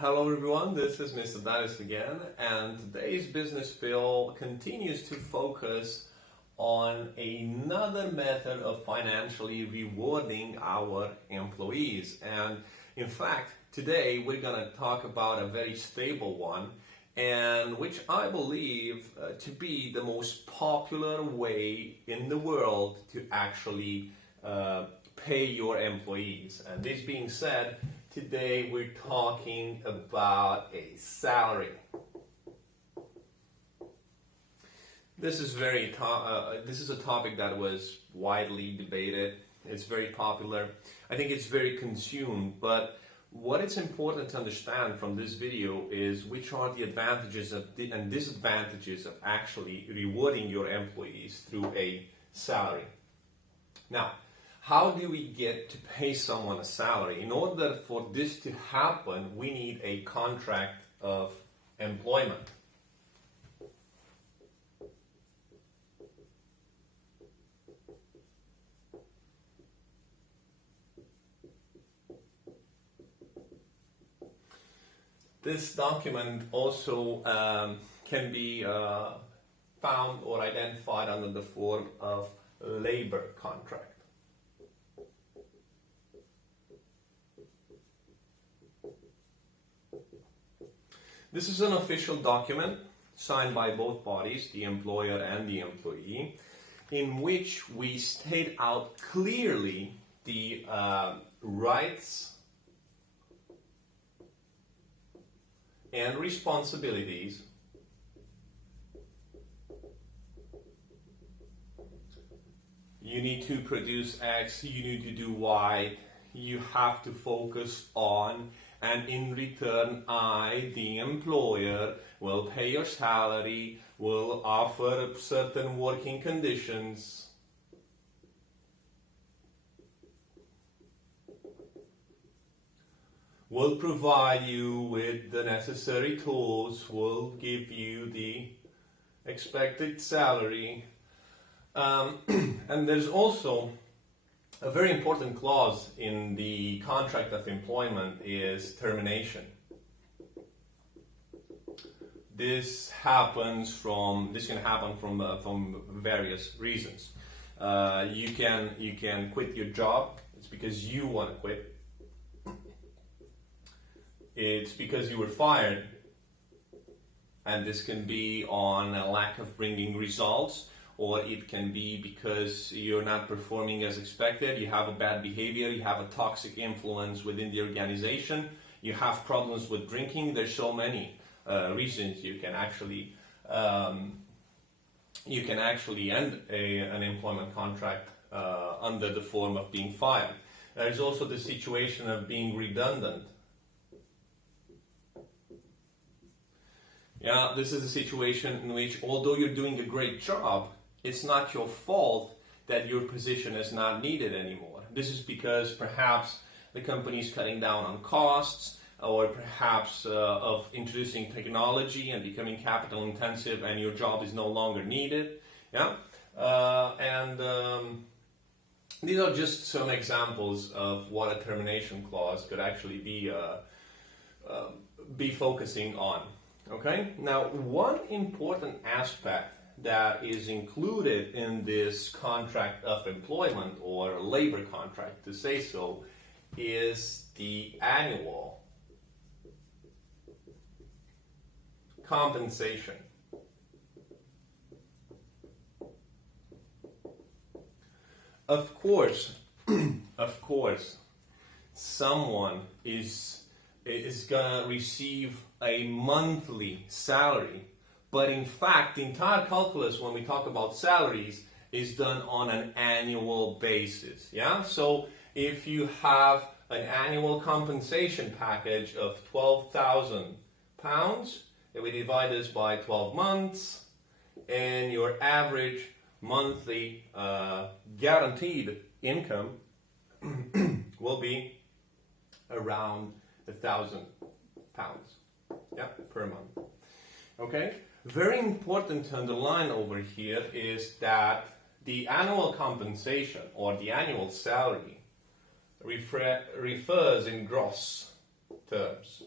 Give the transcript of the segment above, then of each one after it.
Hello everyone, this is Mr. Darius again, and today's business bill continues to focus on another method of financially rewarding our employees. And in fact, today we're going to talk about a very stable one, and which I believe to be the most popular way in the world to actually pay your employees. And this being said, today we're talking about a salary. This is a topic that was widely debated. It's very popular. I think it's very consumed, but what it's important to understand from this video is which are the advantages and disadvantages of actually rewarding your employees through a salary. Now, how do we get to pay someone a salary? In order for this to happen, we need a contract of employment. This document also can be found or identified under the form of labor contract. This is an official document signed by both parties, the employer and the employee, in which we state out clearly the rights and responsibilities you need to produce X, you need to do Y, you have to focus on, and in return I, the employer, will pay your salary, will offer certain working conditions. Will provide you with the necessary tools, will give you the expected salary. And there's also a very important clause in the contract of employment is termination. This can happen from various reasons. You can quit your job. It's because you want to quit. It's because you were fired, and this can be on a lack of bringing results, or it can be because you're not performing as expected, you have a bad behavior, you have a toxic influence within the organization, you have problems with drinking. There's so many reasons you can actually end an employment contract under the form of being fired. There's also the situation of being redundant. Yeah, this is a situation in which, although you're doing a great job, it's not your fault that your position is not needed anymore. This is because perhaps the company is cutting down on costs, or perhaps of introducing technology and becoming capital intensive, and your job is no longer needed. Yeah, these are just some examples of what a termination clause could actually be focusing on. Okay. Now, one important aspect that is included in this contract of employment, or labor contract to say so, is the annual compensation. Of course, someone is gonna receive a monthly salary. But in fact, the entire calculus when we talk about salaries is done on an annual basis. Yeah? So if you have an annual compensation package of £12,000, then we divide this by 12 months, and your average monthly guaranteed income will be around £1,000, yeah, per month. Okay? Very important to underline over here is that the annual compensation, or the annual salary, refers in gross terms.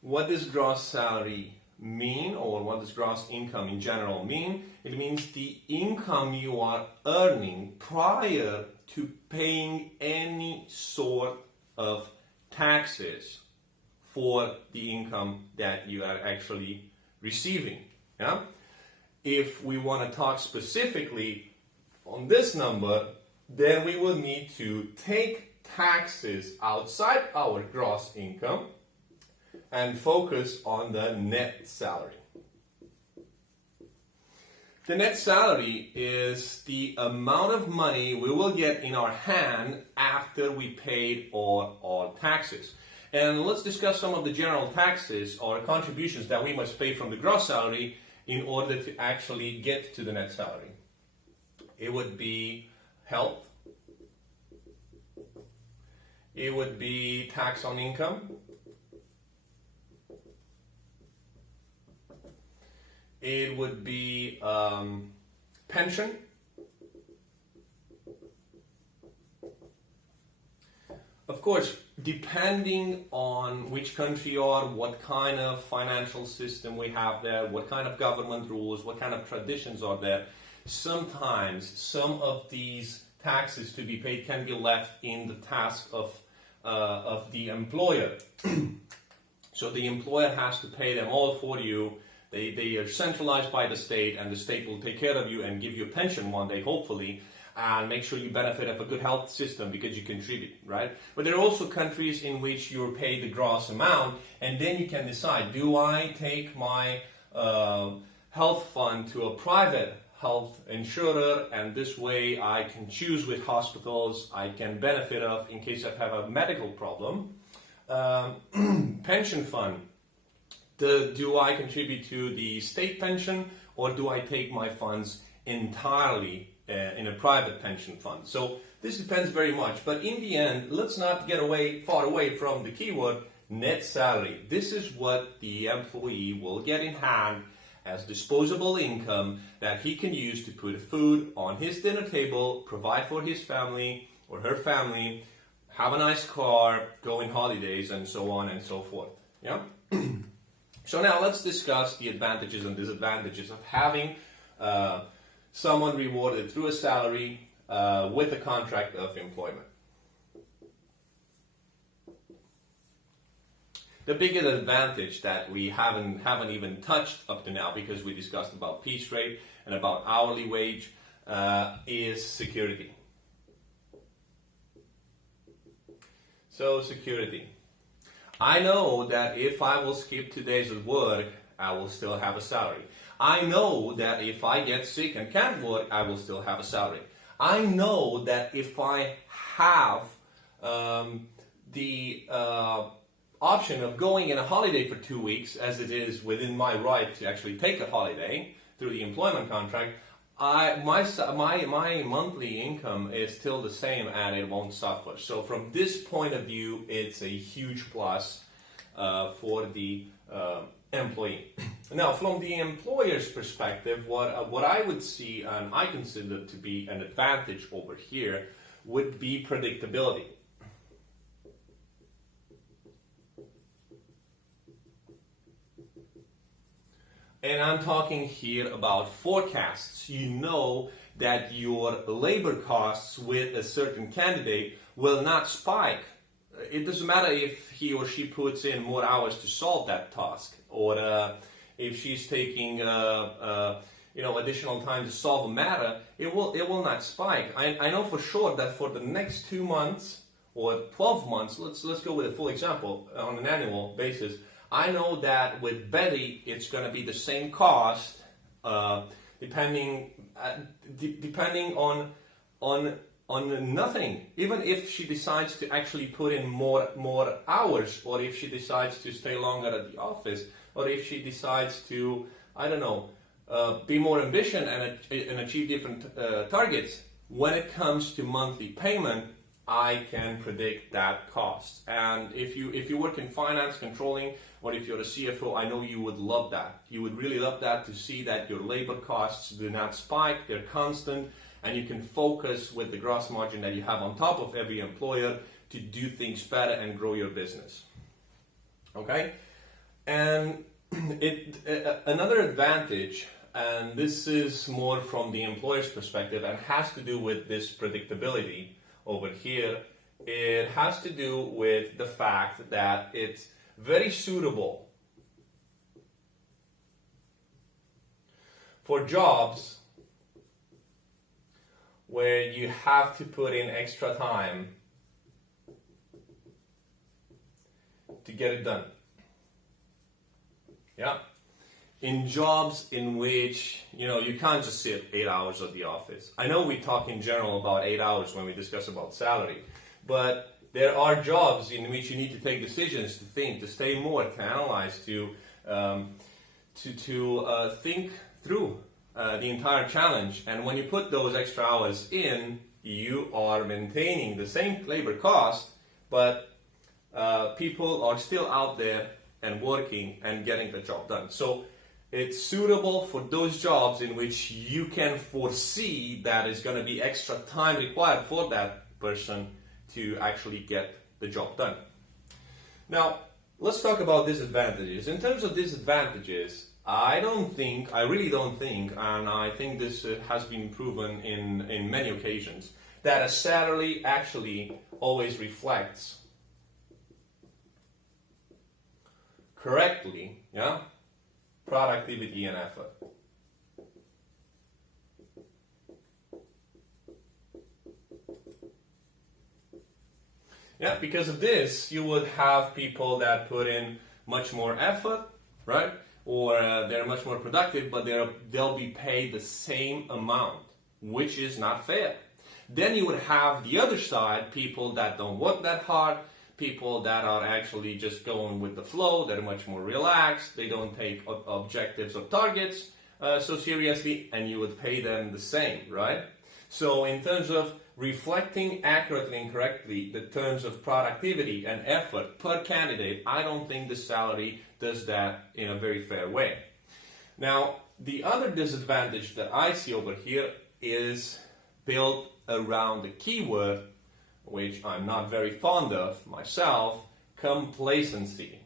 what does gross salary mean, or what does gross income in general mean? It means the income you are earning prior to paying any sort of taxes for the income that you are actually receiving. Yeah? If we want to talk specifically on this number, then we will need to take taxes outside our gross income and focus on the net salary. The net salary is the amount of money we will get in our hand after we paid all our taxes. And let's discuss some of the general taxes or contributions that we must pay from the gross salary in order to actually get to the net salary. It would be health. It would be tax on income. It would be pension. Of course, depending on which country you are, what kind of financial system we have there, what kind of government rules, what kind of traditions are there, sometimes some of these taxes to be paid can be left in the task of the employer. So the employer has to pay them all for you. They are centralized by the state, and the state will take care of you and give you a pension one day, hopefully, and make sure you benefit of a good health system because you contribute, right? But there are also countries in which you're paid the gross amount, and then you can decide, do I take my health fund to a private health insurer, and this way I can choose which hospitals I can benefit of in case I have a medical problem. Pension fund. Do I contribute to the state pension, or do I take my funds entirely in a private pension fund? So this depends very much, but in the end, let's not get far away from the keyword net salary. This is what the employee will get in hand as disposable income that he can use to put food on his dinner table, provide for his family or her family, have a nice car, go on holidays, and so on and so forth. Yeah. So now let's discuss the advantages and disadvantages of having someone rewarded through a salary with a contract of employment. The biggest advantage that we haven't even touched up to now, because we discussed about piece rate and about hourly wage, is security. So security. I know that if I will skip 2 days of work, I will still have a salary. I know that if I get sick and can't work, I will still have a salary. I know that if I have the option of going in a holiday for 2 weeks, as it is within my right to actually take a holiday through the employment contract, my monthly income is still the same and it won't suffer. So from this point of view, it's a huge plus for the employee. Now, from the employer's perspective, what I would see and I consider to be an advantage over here would be predictability. And I'm talking here about forecasts. You know that your labor costs with a certain candidate will not spike. It doesn't matter if he or she puts in more hours to solve that task, or if she's taking additional time to solve a matter. It will not spike. I know for sure that for the next 2 months or 12 months, let's go with a full example on an annual basis. I know that with Betty, it's going to be the same cost, depending on nothing. Even if she decides to actually put in more hours, or if she decides to stay longer at the office, or if she decides to, be more ambitious and achieve different targets. When it comes to monthly payment, I can predict that cost. And if you work in finance, controlling, or if you're a CFO, I know you would love that. You would really love that, to see that your labor costs do not spike, they're constant, and you can focus with the gross margin that you have on top of every employer to do things better and grow your business. Okay? And another advantage, and this is more from the employer's perspective and has to do with this predictability over here. It has to do with the fact that it's very suitable for jobs where you have to put in extra time to get it done. Yeah. In jobs in which, you can't just sit 8 hours at the office. I know we talk in general about 8 hours when we discuss about salary, but there are jobs in which you need to take decisions, to think, to stay more, to analyze, to think through the entire challenge. And when you put those extra hours in, you are maintaining the same labor cost, but people are still out there and working and getting the job done. So it's suitable for those jobs in which you can foresee that is going to be extra time required for that person to actually get the job done. Now, let's talk about disadvantages. In terms of disadvantages, I really don't think, and I think this has been proven in many occasions, that a salary actually always reflects correctly, productivity and effort. Yeah, because of this, you would have people that put in much more effort, right? Or they're much more productive, but they'll be paid the same amount, which is not fair. Then you would have the other side, people that don't work that hard, people that are actually just going with the flow, they're much more relaxed, they don't take objectives or targets so seriously, and you would pay them the same, right? So in terms of reflecting accurately and correctly the terms of productivity and effort per candidate, I don't think the salary does that in a very fair way. Now, the other disadvantage that I see over here is built around the keyword, which I'm not very fond of myself, complacency.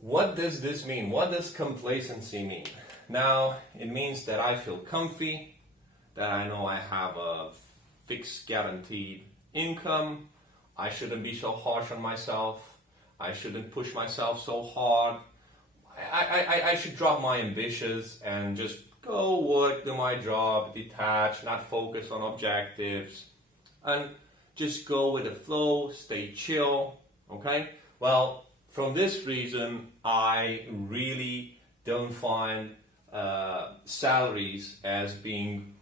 What does this mean? What does complacency mean? Now, it means that I feel comfy, that I know I have a fixed guaranteed income, I shouldn't be so harsh on myself, I shouldn't push myself so hard, I should drop my ambitions and just go work, do my job, detach, not focus on objectives, and just go with the flow, stay chill, okay? Well, from this reason, I really don't find salaries as being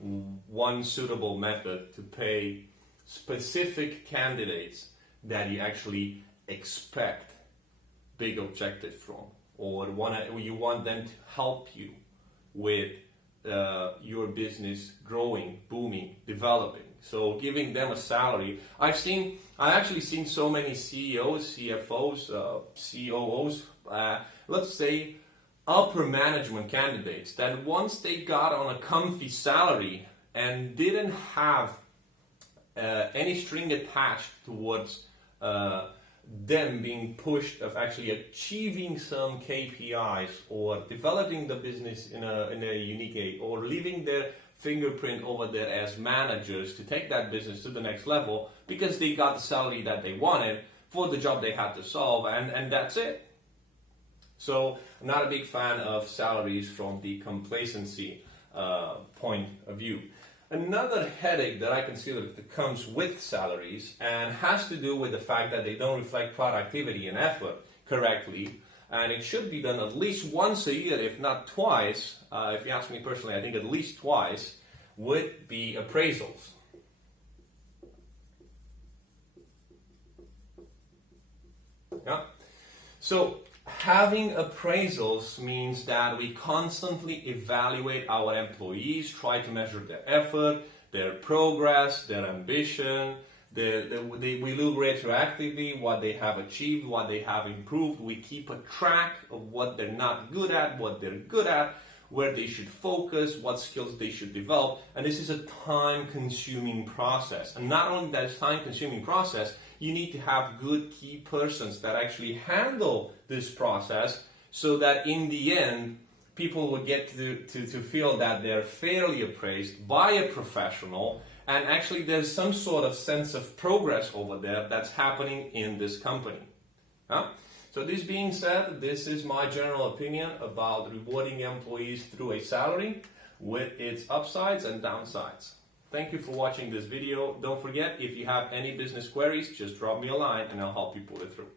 one suitable method to pay specific candidates that you actually expect big objectives from, or you want them to help you with your business growing, booming, developing. So giving them a salary. I've actually seen so many CEOs, CFOs, COOs, let's say upper management candidates that once they got on a comfy salary and didn't have any string attached towards them being pushed of actually achieving some KPIs or developing the business in a unique way, or leaving their fingerprint over there as managers to take that business to the next level because they got the salary that they wanted for the job they had to solve, and that's it. So I'm not a big fan of salaries from the complacency point of view. Another headache that I consider that comes with salaries and has to do with the fact that they don't reflect productivity and effort correctly, and it should be done at least once a year, if not twice. If you ask me personally, I think at least twice, would be appraisals. Yeah. So having appraisals means that we constantly evaluate our employees, try to measure their effort, their progress, their ambition. We look retroactively what they have achieved, what they have improved. We keep a track of what they're not good at, what they're good at. where they should focus, what skills they should develop, and this is a time-consuming process. And not only that it's time-consuming process, you need to have good key persons that actually handle this process so that in the end, people will get to feel that they're fairly appraised by a professional, and actually there's some sort of sense of progress over there that's happening in this company. So this being said, this is my general opinion about rewarding employees through a salary with its upsides and downsides. Thank you for watching this video. Don't forget, if you have any business queries, just drop me a line and I'll help you pull it through.